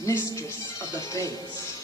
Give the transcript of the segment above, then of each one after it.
mistress of the fates.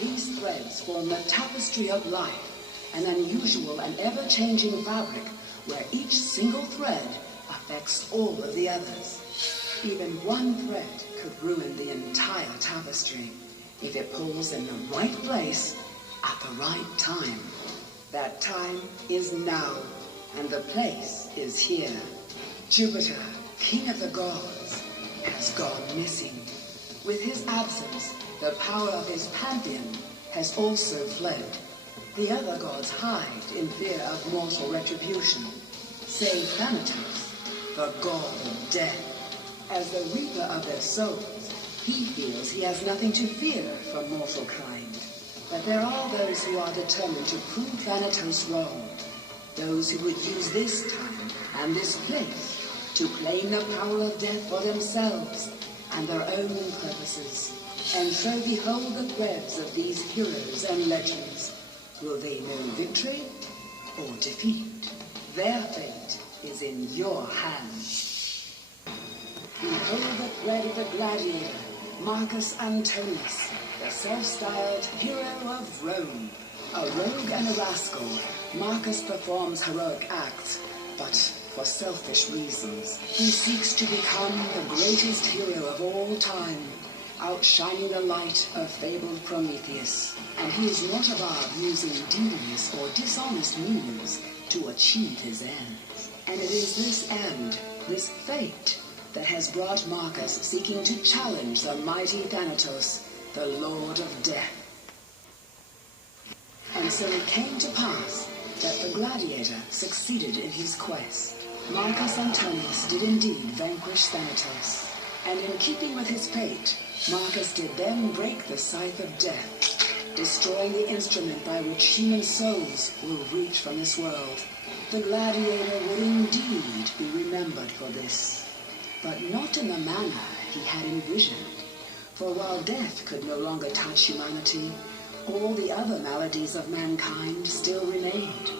These threads form the tapestry of life, an unusual and ever-changing fabric where each single thread affects all of the others. Even one thread could ruin the entire tapestry if it pulls in the right place at the right time. That time is now, and the place is here. Jupiter, king of the gods, has gone missing. With his absence, the power of his pantheon has also fled. The other gods hide in fear of mortal retribution, save Thanatos, the god of death. As the reaper of their souls, he feels he has nothing to fear from mortal kind. But there are those who are determined to prove Thanatos wrong. Those who would use this time and this place to claim the power of death for themselves and their own purposes. And so behold the threads of these heroes and legends. Will they know victory or defeat? Their fate is in your hands. Behold the thread of the gladiator, Marcus Antonius, the self-styled hero of Rome. A rogue and a rascal, Marcus performs heroic acts, but for selfish reasons. He seeks to become the greatest hero of all time, outshining the light of fabled Prometheus. And he is not above using devious or dishonest means to achieve his ends. And it is this end, this fate, that has brought Marcus seeking to challenge the mighty Thanatos, the Lord of Death. And so it came to pass that the gladiator succeeded in his quest. Marcus Antonius did indeed vanquish Thanatos, and in keeping with his fate, Marcus did then break the scythe of death, destroying the instrument by which human souls will reach from this world. The gladiator would indeed be remembered for this, but not in the manner he had envisioned. For while death could no longer touch humanity, all the other maladies of mankind still remained.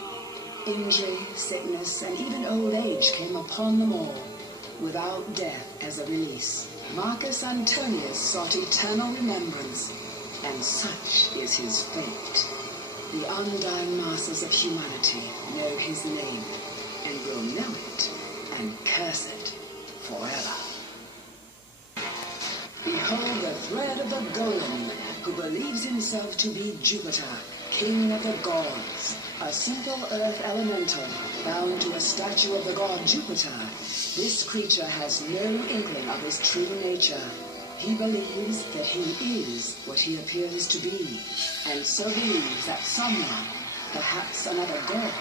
Injury, sickness, and even old age came upon them all, without death as a release. Marcus Antonius sought eternal remembrance, and such is his fate. The undying masses of humanity know his name, and will know it, and curse it forever. Behold the thread of the golem, who believes himself to be Jupiter, king of the gods. A simple earth elemental, bound to a statue of the god Jupiter, this creature has no inkling of his true nature. He believes that he is what he appears to be, and so believes that someone, perhaps another god,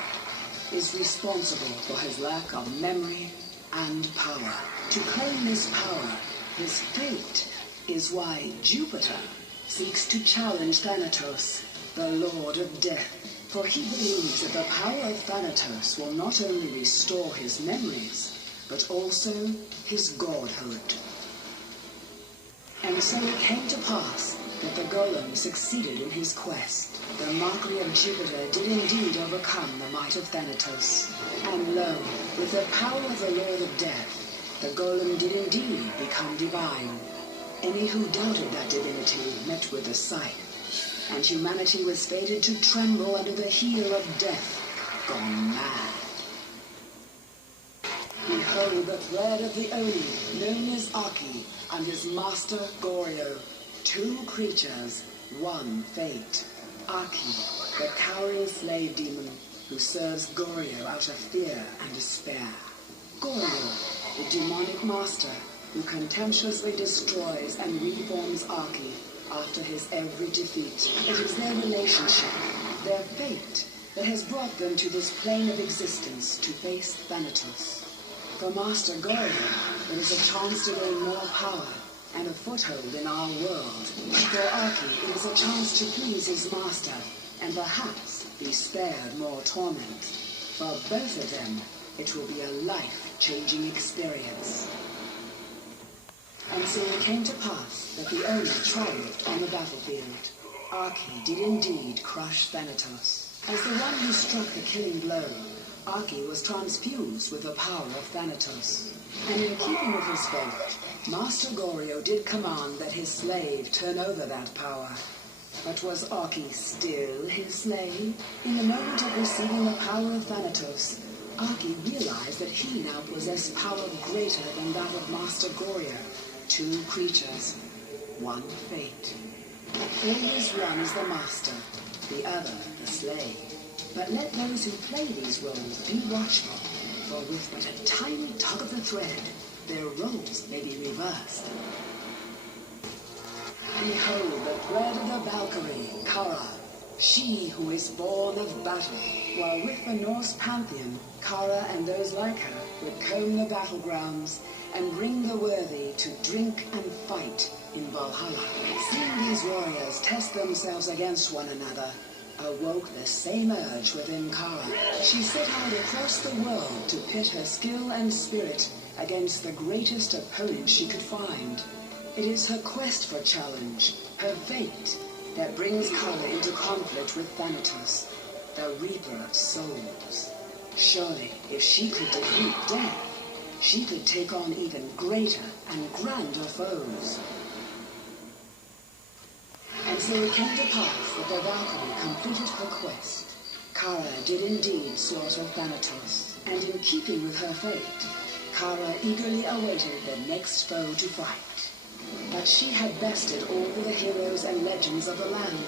is responsible for his lack of memory and power. To claim this power, his fate, is why Jupiter seeks to challenge Thanatos, the Lord of Death. For he believes that the power of Thanatos will not only restore his memories, but also his godhood. And so it came to pass that the golem succeeded in his quest. The mockery of Jupiter did indeed overcome the might of Thanatos. And lo, with the power of the Lord of Death, the golem did indeed become divine. Any who doubted that divinity met with a scythe, and humanity was fated to tremble under the heel of death, gone mad. Behold the thread of the Oni, known as Aki, and his master Goryo. Two creatures, one fate. Aki, the cowering slave demon who serves Goryo out of fear and despair. Goryo, the demonic master who contemptuously destroys and reforms Aki after his every defeat. It is their relationship, their fate, that has brought them to this plane of existence to face Thanatos. For Master Goryo, it is a chance to gain more power and a foothold in our world. For Aki, it is a chance to please his master and perhaps be spared more torment. For both of them, it will be a life-changing experience. And so it came to pass that the owner triumphed on the battlefield. Aki did indeed crush Thanatos. As the one who struck the killing blow, Aki was transfused with the power of Thanatos. And in keeping with his faith, Master Goryo did command that his slave turn over that power. But was Aki still his slave? In the moment of receiving the power of Thanatos, Aki realized that he now possessed power greater than that of Master Goryo. Two creatures, one fate. Always one is the master, the other the slave. But let those who play these roles be watchful, for with but a tiny tug of the thread, their roles may be reversed. Behold the thread of the Valkyrie, Kara, she who is born of battle. While with the Norse pantheon, Kara and those like her would comb the battlegrounds and bring the worthy to drink and fight in Valhalla. Seeing these warriors test themselves against one another, awoke the same urge within Kara. She set out across the world to pit her skill and spirit against the greatest opponent she could find. It is her quest for challenge, her fate, that brings Kara into conflict with Thanatos, the Reaper of Souls. Surely, if she could defeat death, she could take on even greater and grander foes. And so it came to pass that the Valkyrie completed her quest. Kara did indeed slaughter Thanatos, and in keeping with her fate, Kara eagerly awaited the next foe to fight. But she had bested all the heroes and legends of the land.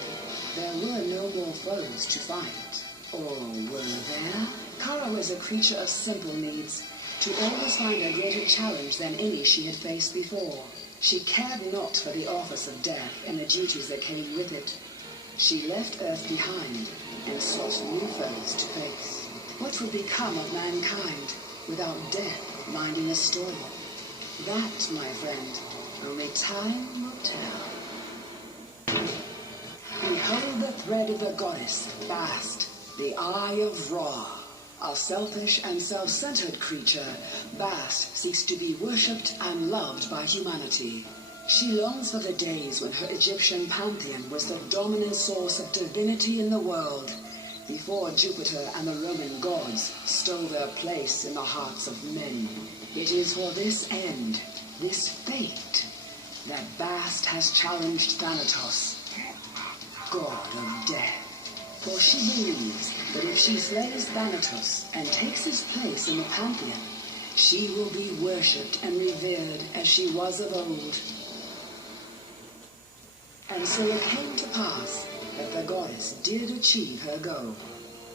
There were no more foes to fight. Or were there? Kara was a creature of simple needs, to always find a greater challenge than any she had faced before. She cared not for the office of death and the duties that came with it. She left Earth behind and sought new foes to face. What would become of mankind without death minding a story? That, my friend, only time will tell. Behold the thread of the goddess, Bast, the Eye of Ra. A selfish and self-centered creature, Bast seeks to be worshipped and loved by humanity. She longs for the days when her Egyptian pantheon was the dominant source of divinity in the world, before Jupiter and the Roman gods stole their place in the hearts of men. It is for this end, this fate, that Bast has challenged Thanatos, god of death. For she believes that if she slays Thanatos and takes his place in the pantheon, she will be worshipped and revered as she was of old. And so it came to pass that the goddess did achieve her goal.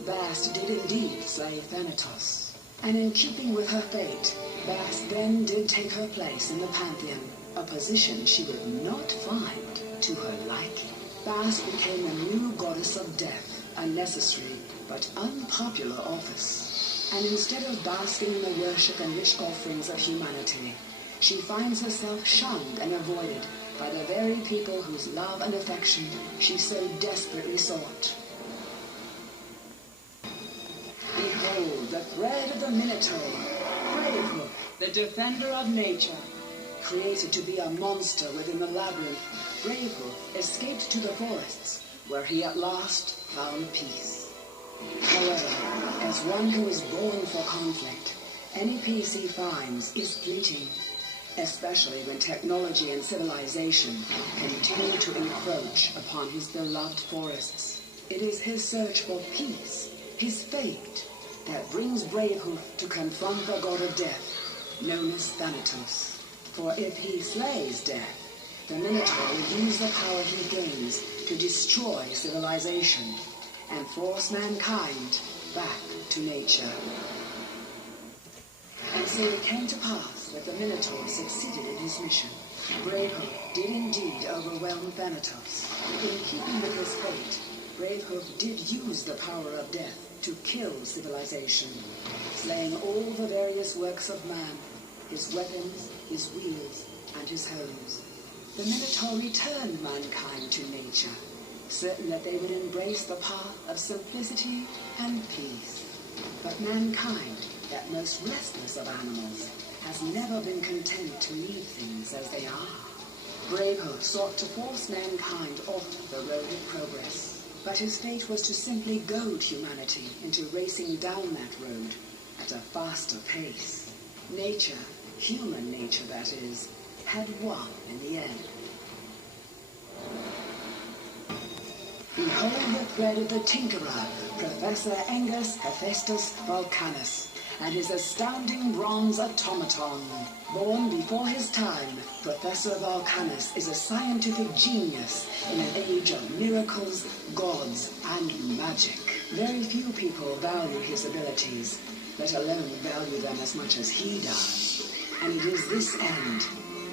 Bast did indeed slay Thanatos, and in keeping with her fate, Bast then did take her place in the pantheon, a position she would not find to her liking. Bast became the new goddess of death, a necessary but unpopular office. And instead of basking in the worship and rich offerings of humanity, she finds herself shunned and avoided by the very people whose love and affection she so desperately sought. Behold the thread of the Minotaur, Bravehoof, the defender of nature. Created to be a monster within the labyrinth, Bravehoof escaped to the forests, where he at last found peace. However, as one who is born for conflict, any peace he finds is fleeting, especially when technology and civilization continue to encroach upon his beloved forests. It is his search for peace, his fate, that brings Bravehoof to confront the god of death, known as Thanatos. For if he slays death, the Minotaur will use the power he gains to destroy civilization and force mankind back to nature. And so it came to pass that the Minotaur succeeded in his mission. Bravehoof did indeed overwhelm Thanatos. In keeping with his fate, Bravehoof did use the power of death to kill civilization, slaying all the various works of man, his weapons, his wheels, and his homes. The Minotaur returned mankind to nature, certain that they would embrace the path of simplicity and peace. But mankind, that most restless of animals, has never been content to leave things as they are. Bravehoof sought to force mankind off the road of progress, but his fate was to simply goad humanity into racing down that road at a faster pace. Nature, human nature that is, had won in the end. Behold the thread of the Tinkerer, Professor Angus Hephaestus Volcanus, and his astounding bronze automaton. Born before his time, Professor Volcanus is a scientific genius in an age of miracles, gods, and magic. Very few people value his abilities, let alone value them as much as he does. And it is this end,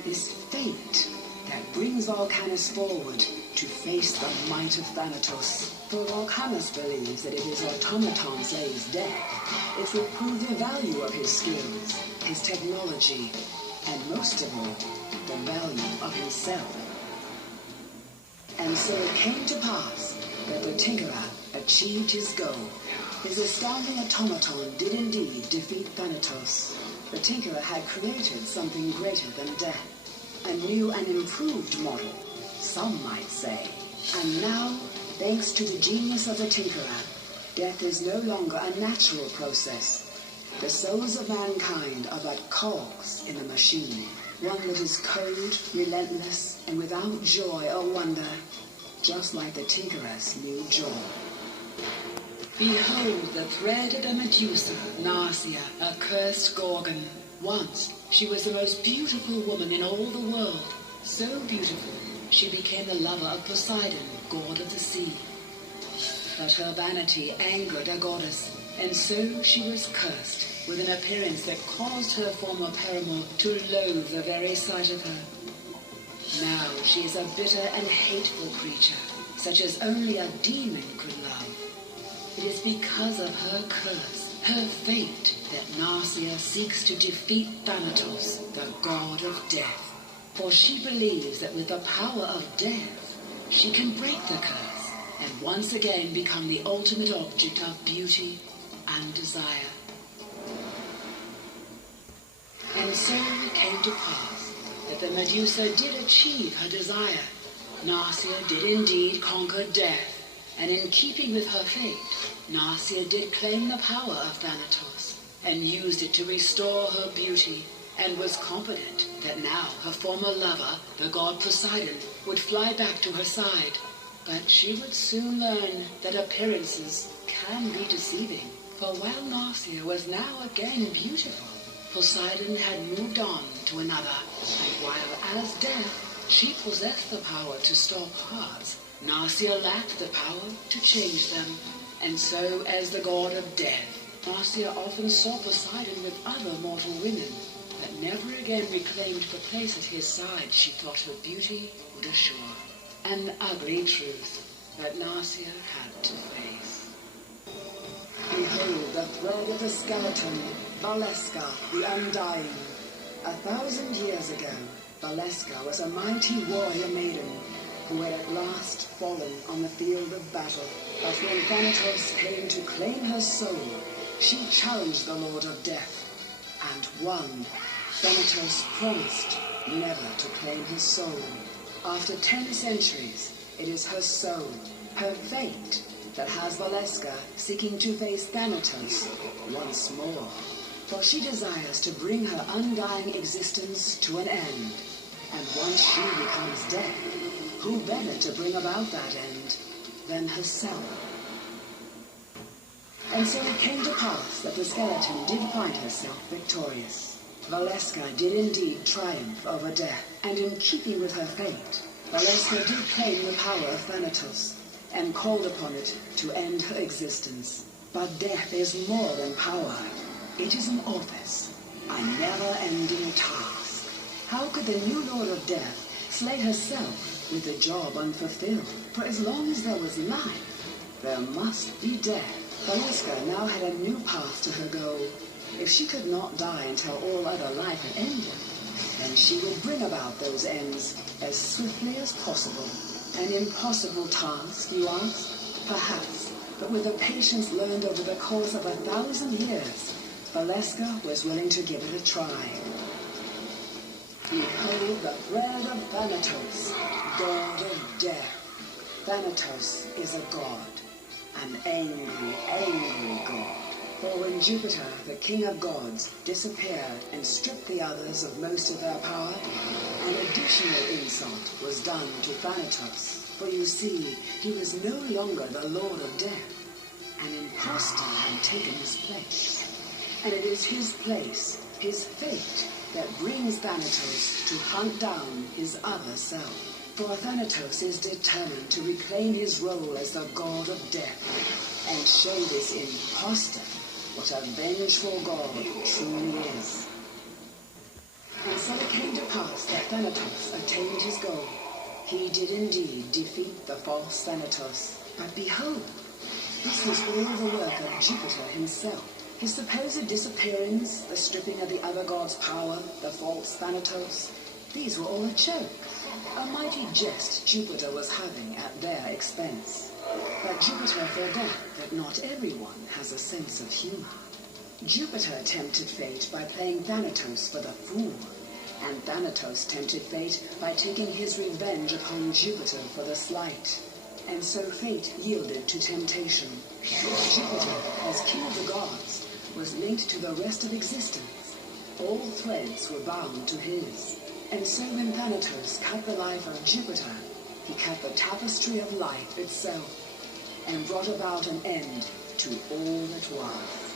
this fate, that brings Volcanus forward to face the might of Thanatos. For Volcanus believes that if his automaton slays death, it will prove the value of his skills, his technology, and most of all, the value of himself. And so it came to pass that the Tinkerer achieved his goal. His astounding automaton did indeed defeat Thanatos. The Tinkerer had created something greater than death, a new and improved model, some might say. And now, thanks to the genius of the Tinkerer, death is no longer a natural process. The souls of mankind are but cogs in the machine, one that is cold, relentless, and without joy or wonder, just like the Tinkerer's new joy. Behold the thread of a Medusa, Narsia, a cursed Gorgon. Once, she was the most beautiful woman in all the world. So beautiful, she became the lover of Poseidon, god of the sea. But her vanity angered a goddess, and so she was cursed with an appearance that caused her former paramour to loathe the very sight of her. Now she is a bitter and hateful creature, such as only a demon could love. It is because of her curse, her fate, that Narsia seeks to defeat Thanatos, the god of death. For she believes that with the power of death, she can break the curse and once again become the ultimate object of beauty and desire. And so it came to pass that the Medusa did achieve her desire. Narsia did indeed conquer death, and in keeping with her fate, Narsia did claim the power of Thanatos and used it to restore her beauty, and was confident that now her former lover, the god Poseidon, would fly back to her side. But she would soon learn that appearances can be deceiving, for while Narsia was now again beautiful, Poseidon had moved on to another, and while as death she possessed the power to stop hearts, Narsia lacked the power to change them. And so, as the god of death, Narsia often saw Poseidon with other mortal women, but never again reclaimed the place at his side she thought her beauty would assure. An ugly truth that Narsia had to face. Behold the thread of the skeleton, Valeska the Undying. 1,000 years ago, Valeska was a mighty warrior maiden who had at last fallen on the field of battle. But when Thanatos came to claim her soul, she challenged the Lord of Death and won. Thanatos promised never to claim his soul. After 10 centuries, it is her soul, her fate, that has Valeska seeking to face Thanatos once more. For she desires to bring her undying existence to an end. And once she becomes dead, who better to bring about that end than herself? And so it came to pass that the skeleton did find herself victorious. Valeska did indeed triumph over death, and in keeping with her fate, Valeska did claim the power of Thanatos, and called upon it to end her existence. But death is more than power. It is an office, a never-ending task. How could the new Lord of Death slay herself with the job unfulfilled? For as long as there was life, there must be death. Valeska now had a new path to her goal. If she could not die until all other life had ended, then she would bring about those ends as swiftly as possible. An impossible task, you ask? Perhaps, but with the patience learned over the course of 1,000 years, Valeska was willing to give it a try. Behold the thread of Thanatos, god of death. Thanatos is a god, an angry, angry god. For when Jupiter, the king of gods, disappeared and stripped the others of most of their power, an additional insult was done to Thanatos. For you see, he was no longer the Lord of Death. An impostor had taken his place. And it is his place, his fate, that brings Thanatos to hunt down his other self. For Thanatos is determined to reclaim his role as the god of death and show this impostor what a vengeful god truly is. And so it came to pass that Thanatos attained his goal. He did indeed defeat the false Thanatos. But behold, this was all the work of Jupiter himself. His supposed disappearance, the stripping of the other god's power, the false Thanatos, these were all a joke. A mighty jest Jupiter was having at their expense. But Jupiter forgot that not everyone has a sense of humor. Jupiter tempted fate by playing Thanatos for the fool, and Thanatos tempted fate by taking his revenge upon Jupiter for the slight. And so fate yielded to temptation. Jupiter, as king of the gods, was linked to the rest of existence. All threads were bound to his. And so when Thanatos cut the life of Jupiter, he cut the tapestry of life itself and brought about an end to all that was.